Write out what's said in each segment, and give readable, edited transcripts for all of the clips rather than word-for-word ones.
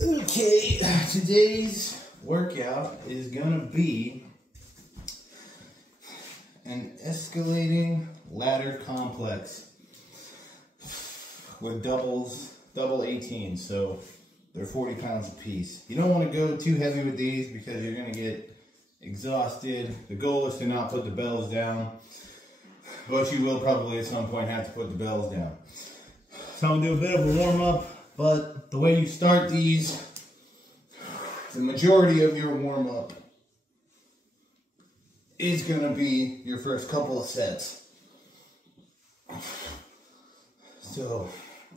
Okay, today's workout is gonna be an escalating ladder complex with double 18s, so they're 40 pounds a piece. You don't want to go too heavy with these because you're gonna get exhausted. The goal is to not put the bells down, but you will probably at some point have to put the bells down. So I'm gonna do a bit of a warm up, but the way you start these, the majority of your warm up is gonna be your first couple of sets. So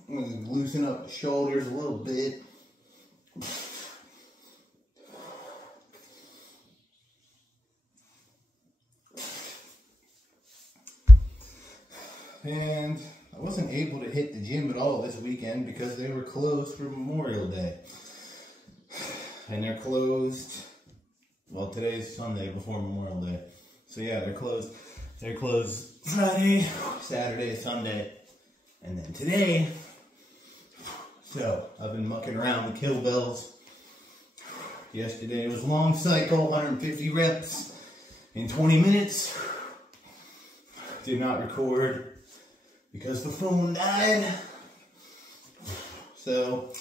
I'm gonna loosen up the shoulders a little bit. And I wasn't able to hit the gym at all this weekend because they were closed for Memorial Day. And they're closed, well, today's Sunday before Memorial Day. So yeah, they're closed. They're closed Friday, Saturday, Sunday, and then today. So I've been mucking around the kettlebells. Yesterday was long cycle, 150 reps in 20 minutes. Did not record because the phone died. So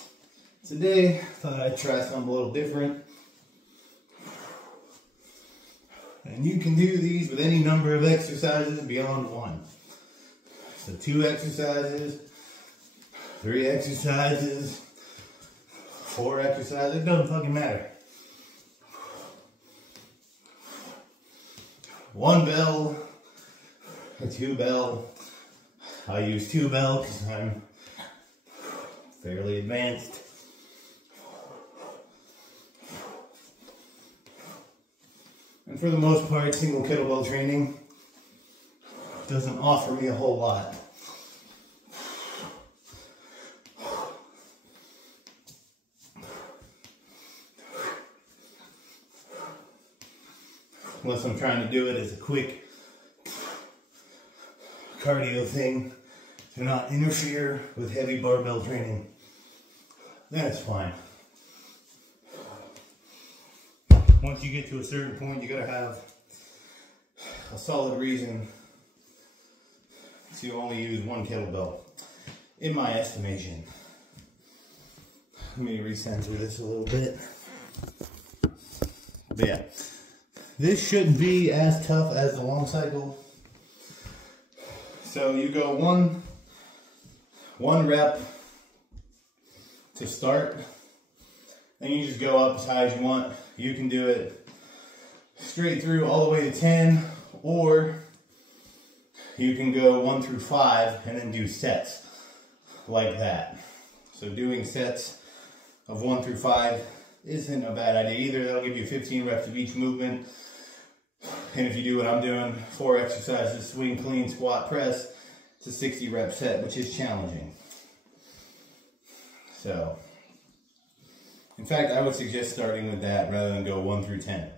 today, thought I'd try something a little different. And you can do these with any number of exercises beyond one. So 2 exercises, 3 exercises, 4 exercises, it doesn't fucking matter. 1 bell, a 2 bell. I use 2 bell because I'm fairly advanced. And for the most part, single kettlebell training doesn't offer me a whole lot. Unless I'm trying to do it as a quick cardio thing to not interfere with heavy barbell training, then it's fine. Once you get to a certain point, you gotta have a solid reason to only use 1 kettlebell, in my estimation. Let me recenter this a little bit. But yeah, this shouldn't be as tough as the long cycle. So you go one rep to start, and you just go up as high as you want. You can do it straight through all the way to 10, or you can go 1 through 5 and then do sets like that. So doing sets of 1 through 5 isn't a bad idea either. That'll give you 15 reps of each movement. And if you do what I'm doing, 4 exercises, swing, clean, squat, press, it's a 60 rep set, which is challenging. So, in fact, I would suggest starting with that rather than go 1 through 10.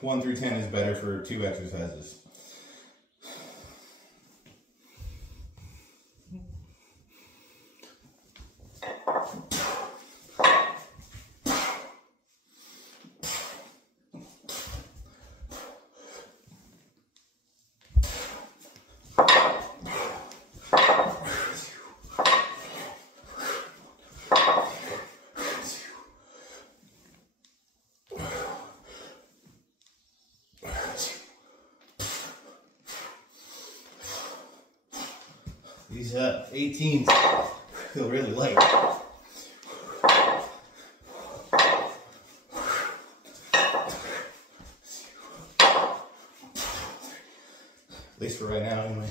1 through 10 is better for 2 exercises. These 18s feel really light. At least for right now, anyway.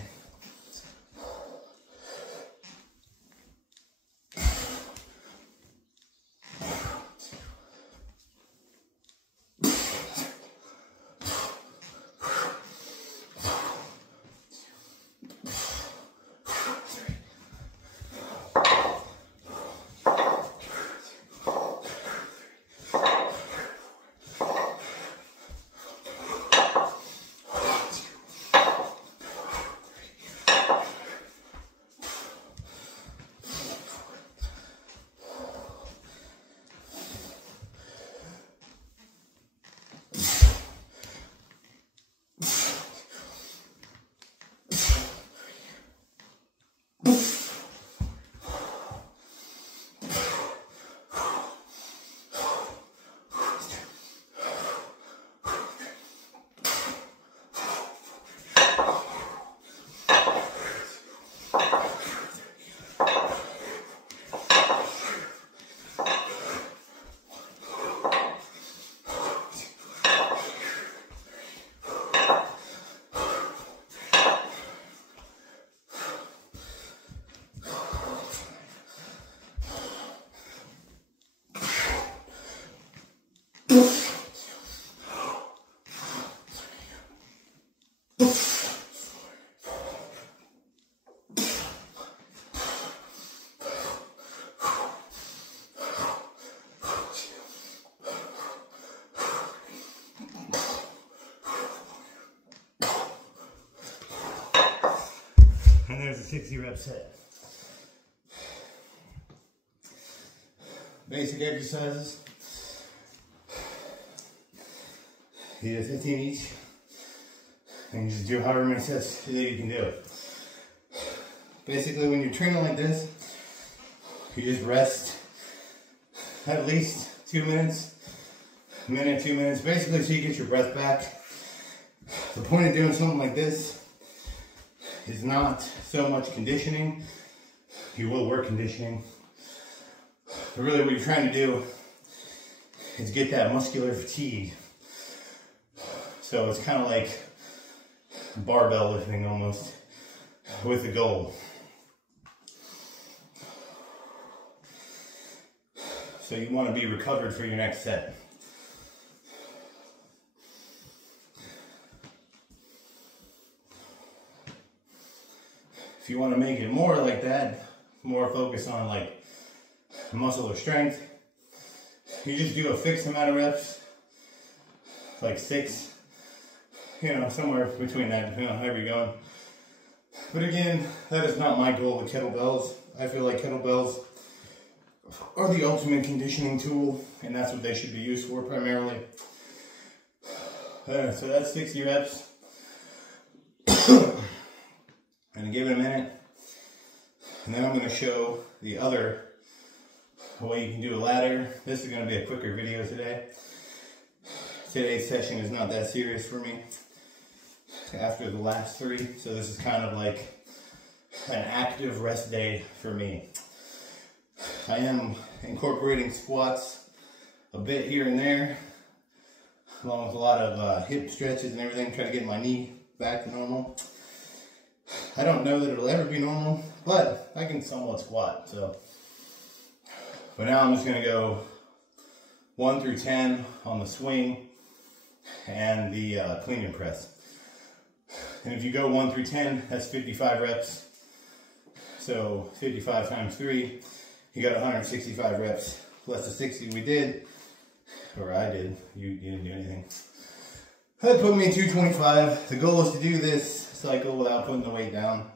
60 rep set. Basic exercises. You do 15 each. And you just do however many sets that you can do. Basically, when you're training like this, you just rest at least 2 minutes, a minute, 2 minutes, basically so you get your breath back. The point of doing something like this is not so much conditioning. You will work conditioning. But really what you're trying to do is get that muscular fatigue. So it's kind of like barbell lifting almost, with a goal. So you want to be recovered for your next set. If you want to make it more like that, more focus on like muscle or strength, you just do a fixed amount of reps, like 6, you know, somewhere between that, depending on how you're going. But again, that is not my goal with kettlebells. I feel like kettlebells are the ultimate conditioning tool, and that's what they should be used for primarily. So that's 60 reps. I'm gonna give it a minute, and then I'm gonna show the other way you can do a ladder. This is gonna be a quicker video today. Today's session is not that serious for me after the last 3, so this is kind of like an active rest day for me. I am incorporating squats a bit here and there, along with a lot of hip stretches and everything, trying to get my knee back to normal. I don't know that it'll ever be normal, but I can somewhat squat. So, but now I'm just gonna go 1 through 10 on the swing and the clean and press. And if you go 1 through 10, that's 55 reps. So 55 times 3, you got 165 reps plus the 60 we did, or I did. You didn't do anything. That put me at 225. The goal is to do this cycle without putting the weight down.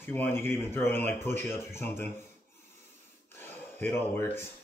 If you want, you could even throw in like push-ups or something. It all works.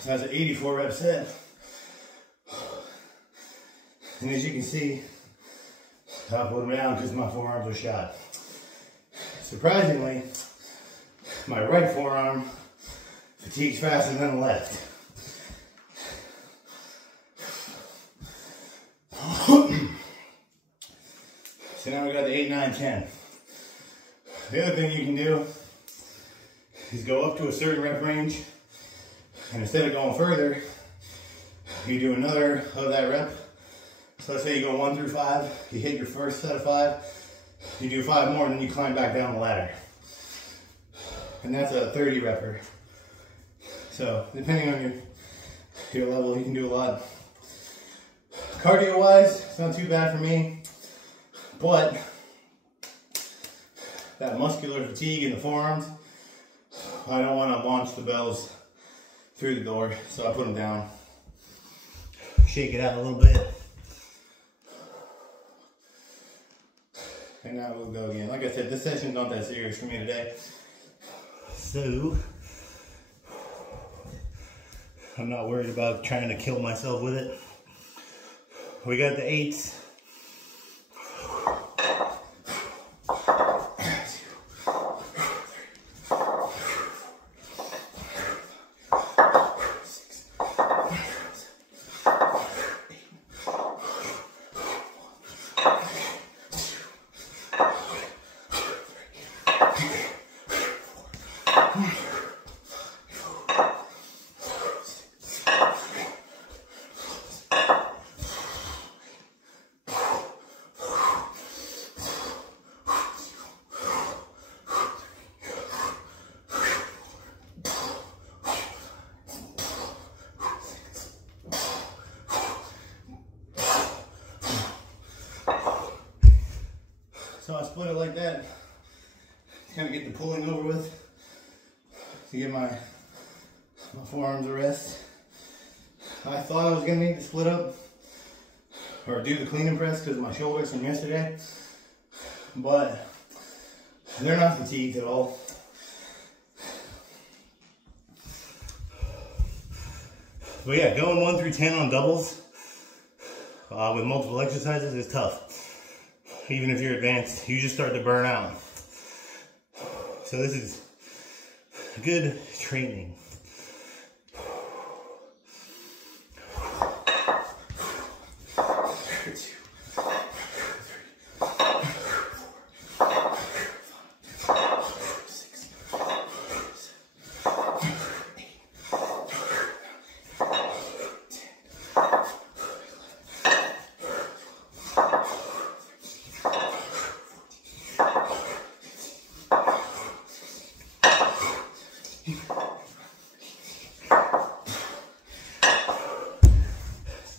So that's an 84 rep set. And as you can see, I'll put them down because my forearms are shot. Surprisingly, my right forearm fatigues faster than the left. So now we got the 8, 9, 10. The other thing you can do is go up to a certain rep range, and instead of going further, you do another of that rep. So let's say you go 1 through 5, you hit your first set of 5, you do 5 more, and then you climb back down the ladder. And that's a 30 repper. So depending on your level, you can do a lot. Cardio wise, it's not too bad for me, but that muscular fatigue in the forearms, I don't want to launch the bells through the door, so I put them down. Shake it out a little bit. And now we'll go again. Like I said, this session's not that serious for me today. So, I'm not worried about trying to kill myself with it. We got the 8s. So I split it like that, kind of get the pulling over with, to give my forearms a rest. I thought I was gonna need to split up or do the clean and press because of my shoulders from yesterday, but they're not fatigued at all. But yeah, going 1 through 10 on doubles with multiple exercises is tough. Even if you're advanced, you just start to burn out. So this is good training.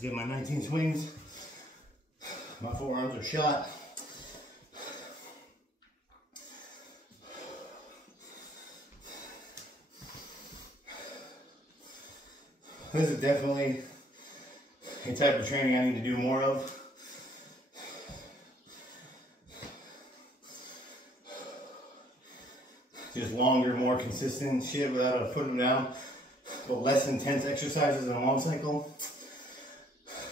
Get my 19 swings. My forearms are shot. This is definitely a type of training I need to do more of. Just longer, more consistent shit without putting them down, but less intense exercises in a long cycle.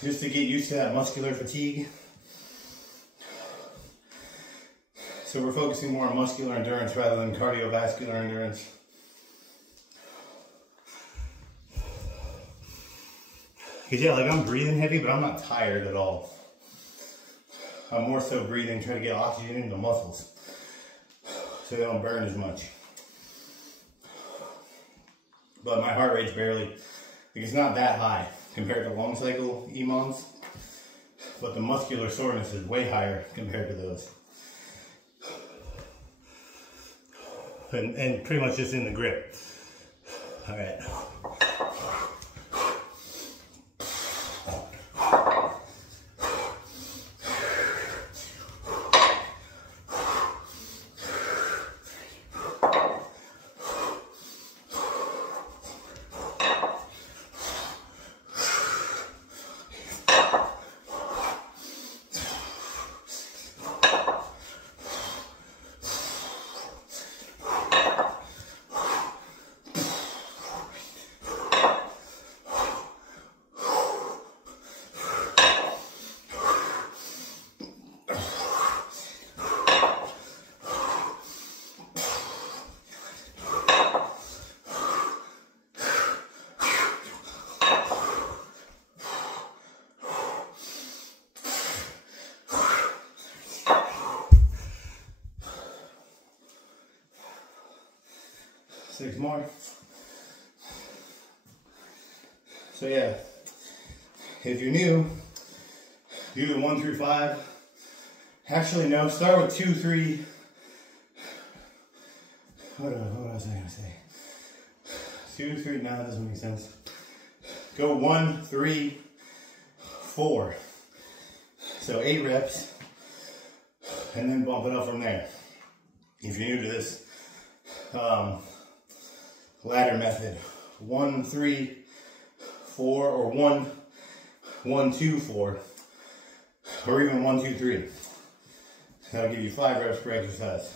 Just to get used to that muscular fatigue. So we're focusing more on muscular endurance rather than cardiovascular endurance. Because yeah, like I'm breathing heavy, but I'm not tired at all. I'm more so breathing, trying to get oxygen into the muscles so they don't burn as much. But my heart rate's barely, like it's not that high compared to long cycle EMOMs, but the muscular soreness is way higher compared to those. And pretty much just in the grip. All right. 6 more. So yeah, if you're new, do the 1 through 5. Actually, no, start with 2, 3. What was I gonna say? 2, 3, no, that doesn't make sense. Go 1, 3, 4. So 8 reps, and then bump it up from there. If you're new to this ladder method, 1, 3, 4, or 1, 1, 2, 4, or even 1, 2, 3. That'll give you 5 reps per exercise.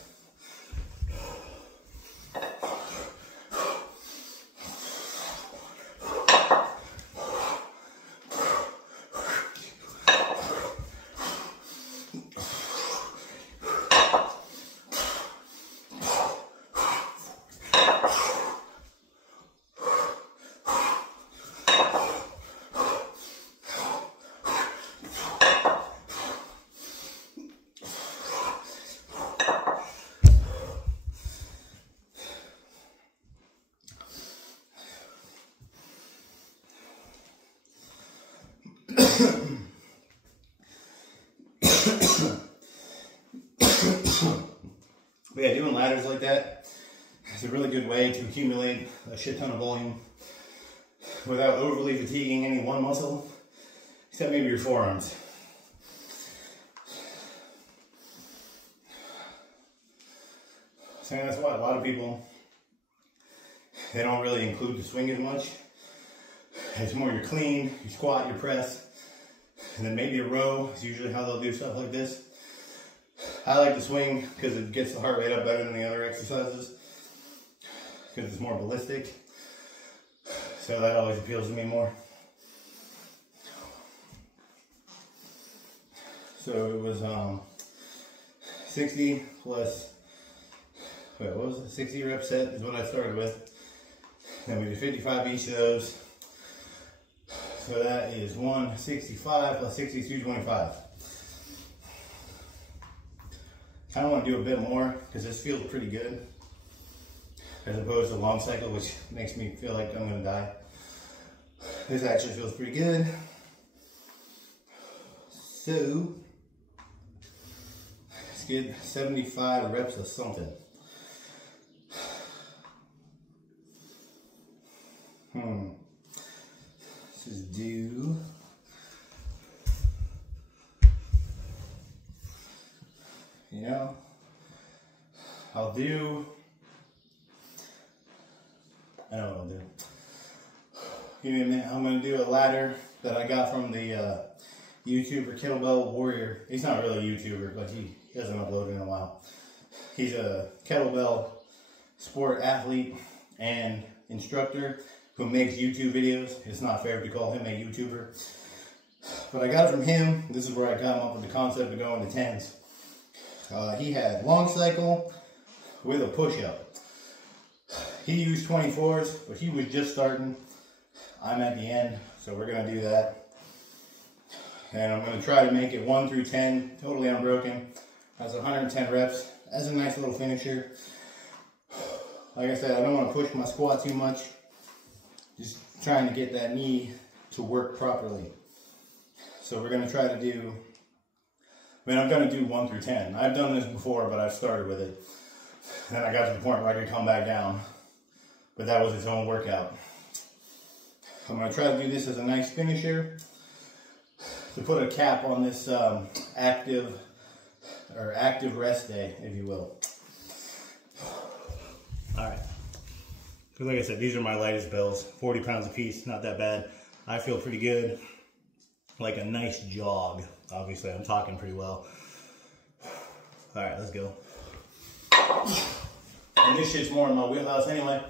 But yeah, doing ladders like that is a really good way to accumulate a shit ton of volume without overly fatiguing any one muscle, except maybe your forearms. So that's why a lot of people, they don't really include the swing as much. It's more your clean, your squat, your press, and then maybe a row is usually how they'll do stuff like this. I like the swing because it gets the heart rate up better than the other exercises because it's more ballistic. So that always appeals to me more. So it was 60 plus, wait, what was it? 60 rep set is what I started with. Then we did 55 each of those. So that is 165 plus 60 is 225. I kind of want to do a bit more because this feels pretty good as opposed to long cycle, which makes me feel like I'm going to die. This actually feels pretty good. So let's get 75 reps of something. Let's just do I know what I'll do. Give me a minute. I'm going to do a ladder that I got from the YouTuber Kettlebell Warrior. He's not really a YouTuber, but he hasn't uploaded in a while. He's a kettlebell sport athlete and instructor who makes YouTube videos. It's not fair to call him a YouTuber. But I got it from him. This is where I come up with the concept of going to 10s. He had long cycle with a push-up. He used 24s, but he was just starting. I'm at the end, so we're going to do that. And I'm going to try to make it 1 through 10, totally unbroken. That's 110 reps. That's a nice little finisher. Like I said, I don't want to push my squat too much. Just trying to get that knee to work properly. So we're going to try to do, I'm going to do 1 through 10. I've done this before, but I've started with it. Then I got to the point where I could come back down. But that was its own workout. I'm going to try to do this as a nice finisher to put a cap on this active rest day, if you will. All right. So like I said, these are my lightest bells, 40 pounds a piece, not that bad. I feel pretty good, like a nice jog. Obviously, I'm talking pretty well. All right, let's go. And this shit's more in my wheelhouse anyway.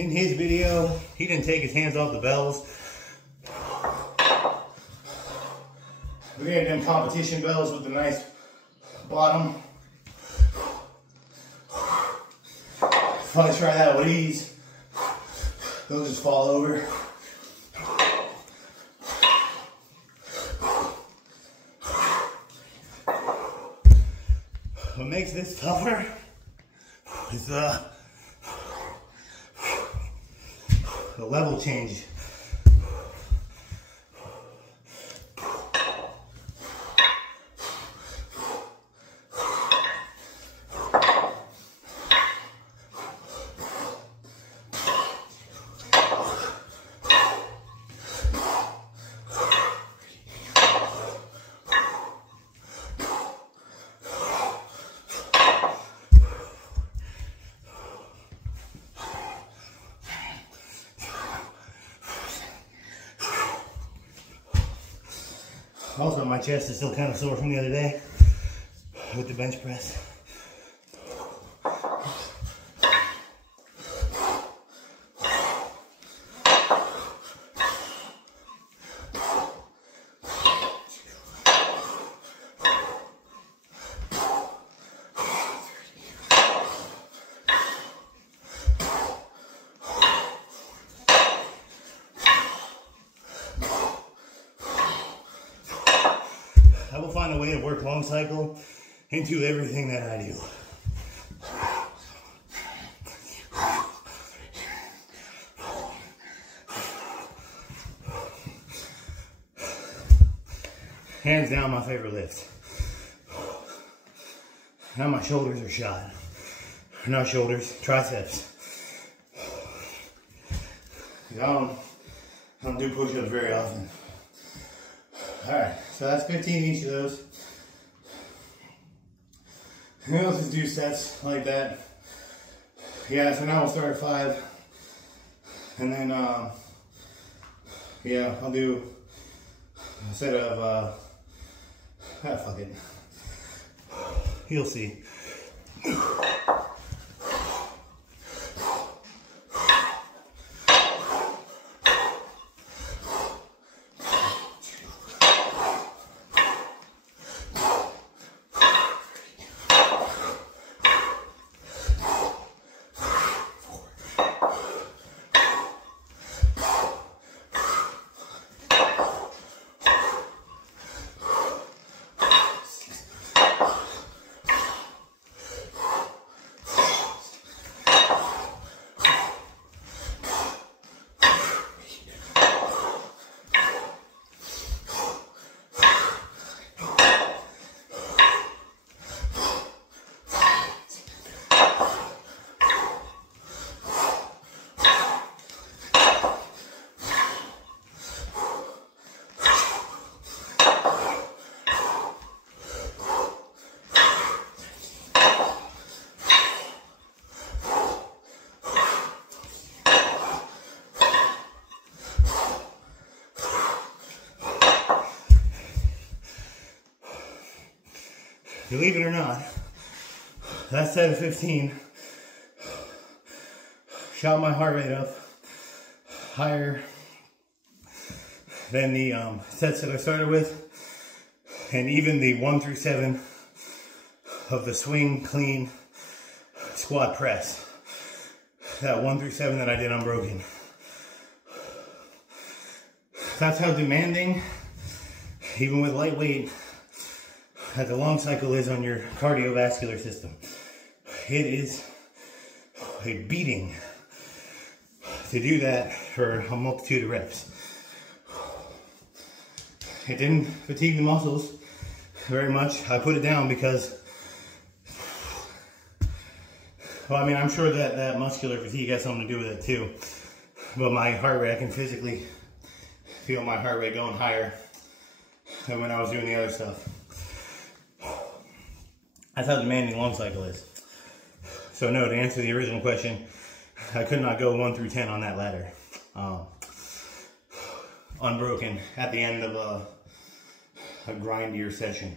in his video, he didn't take his hands off the bells. We had them competition bells with the nice bottom. If I try that with ease, they'll just fall over. What makes this tougher is the level change. Also, my chest is still kind of sore from the other day with the bench press. I will find a way to work long cycle into everything that I do. Hands down my favorite lift. Now my shoulders are shot. Not shoulders, triceps. I don't do push-ups very often. Alright, so that's 15 each of those. And then I'll just do sets like that. Yeah, so now we'll start at 5. And then, yeah, I'll do a set of, fuck it. You'll see. Believe it or not, that set of 15 shot my heart rate up higher than the sets that I started with, and even the 1 through 7 of the swing clean squat press. That 1 through 7 that I did unbroken. That's how demanding, even with lightweight, that the long cycle is on your cardiovascular system. It is a beating to do that for a multitude of reps. It didn't fatigue the muscles very much. I put it down because, well, I mean, I'm sure that that muscular fatigue has something to do with it too. But my heart rate, I can physically feel my heart rate going higher than when I was doing the other stuff. That's how demanding long cycle is. So no, to answer the original question, I could not go 1 through 10 on that ladder. Unbroken at the end of a grindier session.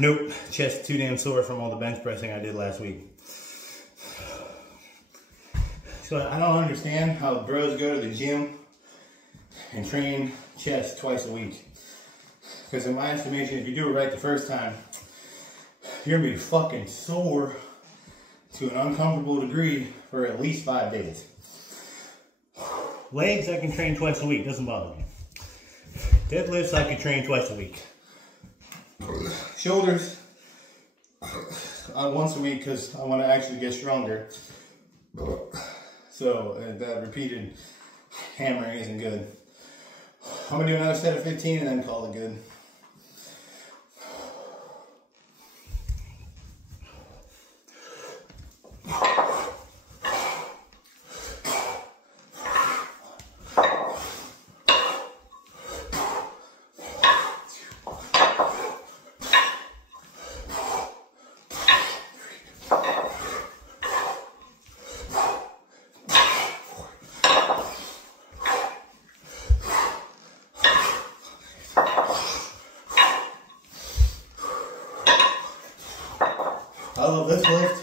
Nope, chest too damn sore from all the bench pressing I did last week. So I don't understand how bros go to the gym and train chest twice a week. Because in my estimation, if you do it right the first time, you're gonna be fucking sore to an uncomfortable degree for at least 5 days. Legs I can train twice a week, doesn't bother me. Deadlifts I can train twice a week. Shoulders once a week because I want to actually get stronger. So that repeated hammering isn't good. I'm gonna do another set of 15 and then call it good. I love this lift.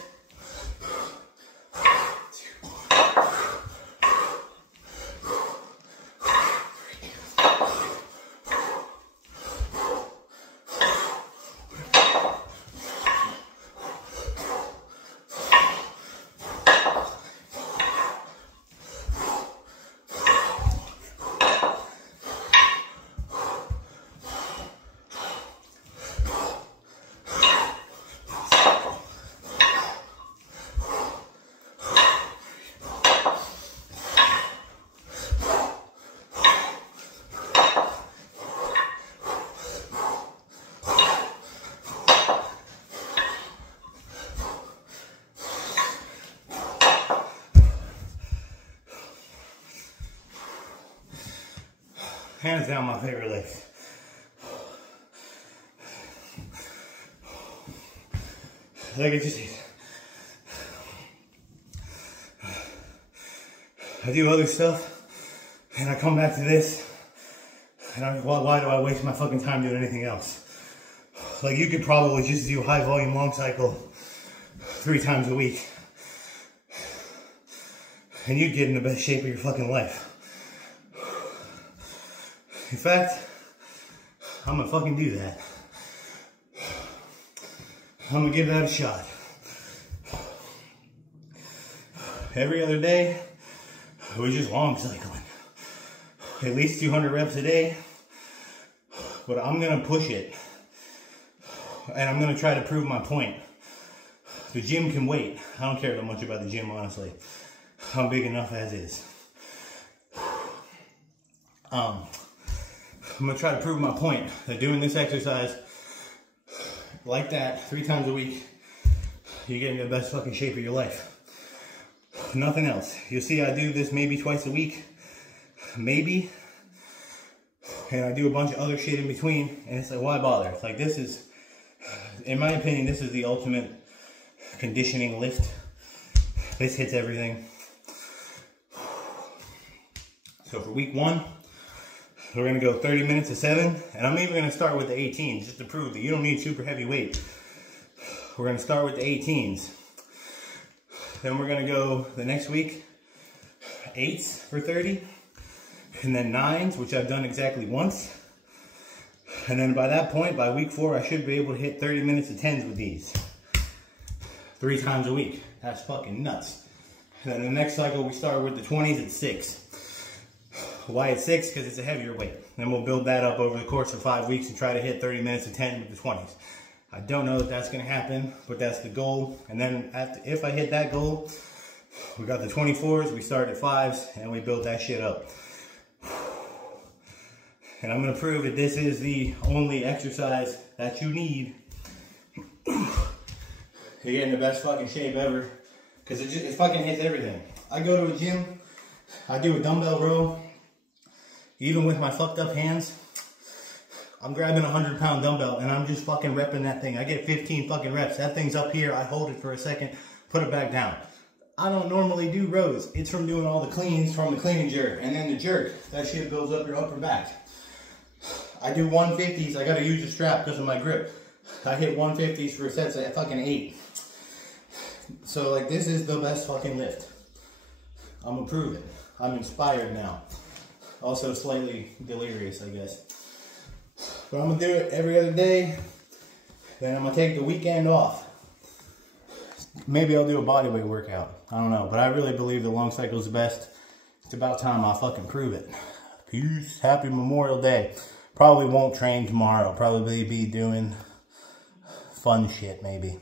Hands down my favorite lift. Like it just is. I do other stuff and I come back to this and why do I waste my fucking time doing anything else? Like you could probably just do high volume long cycle 3 times a week and you'd get in the best shape of your fucking life. In fact, I'm gonna fucking do that. I'm gonna give that a shot. Every other day, we're just long cycling. At least 200 reps a day. But I'm gonna push it. And I'm gonna try to prove my point. The gym can wait. I don't care that much about the gym, honestly. I'm big enough as is. I'm gonna try to prove my point that doing this exercise like that 3 times a week, you get in the best fucking shape of your life. Nothing else. You'll see I do this maybe twice a week, maybe, and I do a bunch of other shit in between, and it's like, why bother? It's like, this is, in my opinion, this is the ultimate conditioning lift. This hits everything. So for week 1, we're gonna go 30 minutes of 7, and I'm even gonna start with the 18s just to prove that you don't need super heavy weight. We're gonna start with the 18s. Then we're gonna go the next week, 8s for 30, and then 9s, which I've done exactly once. And then by that point, by week 4, I should be able to hit 30 minutes of 10s with these. 3 times a week. That's fucking nuts. And then the next cycle, we start with the 20s at 6. Why at 6? Because it's a heavier weight. Then we'll build that up over the course of 5 weeks and try to hit 30 minutes of 10 with the 20s. I don't know if that's going to happen, but that's the goal. And then if I hit that goal, we got the 24s, we start at 5s, and we build that shit up. And I'm going to prove that this is the only exercise that you need to get in the best fucking shape ever. Because it fucking hits everything. I go to a gym, I do a dumbbell row. Even with my fucked up hands, I'm grabbing a 100-pound dumbbell and I'm just fucking repping that thing. I get 15 fucking reps. That thing's up here. I hold it for a second, put it back down. I don't normally do rows. It's from doing all the cleans from the clean and jerk. And then the jerk, that shit builds up your upper back. I do 150s. I gotta use a strap because of my grip. I hit 150s for sets at fucking 8. So like, this is the best fucking lift. I'm gonna prove it. I'm inspired now. Also slightly delirious, I guess. But I'm gonna do it every other day. Then I'm gonna take the weekend off. Maybe I'll do a bodyweight workout. I don't know, but I really believe the long cycle is the best. It's about time I fucking prove it. Peace. Happy Memorial Day. Probably won't train tomorrow. I'll probably be doing fun shit maybe.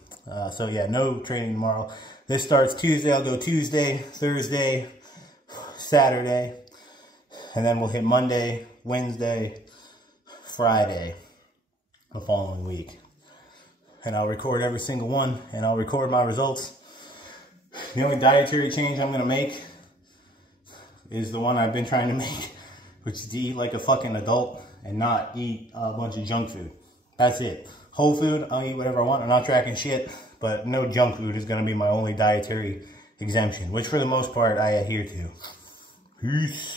So yeah, no training tomorrow. This starts Tuesday. I'll go Tuesday, Thursday, Saturday, and then we'll hit Monday, Wednesday, Friday the following week. And I'll record every single one, and I'll record my results. The only dietary change I'm gonna make is the one I've been trying to make, which is to eat like a fucking adult and not eat a bunch of junk food. That's it. Whole food, I'll eat whatever I want. I'm not tracking shit, but no junk food is gonna be my only dietary exemption, which for the most part I adhere to. Peace.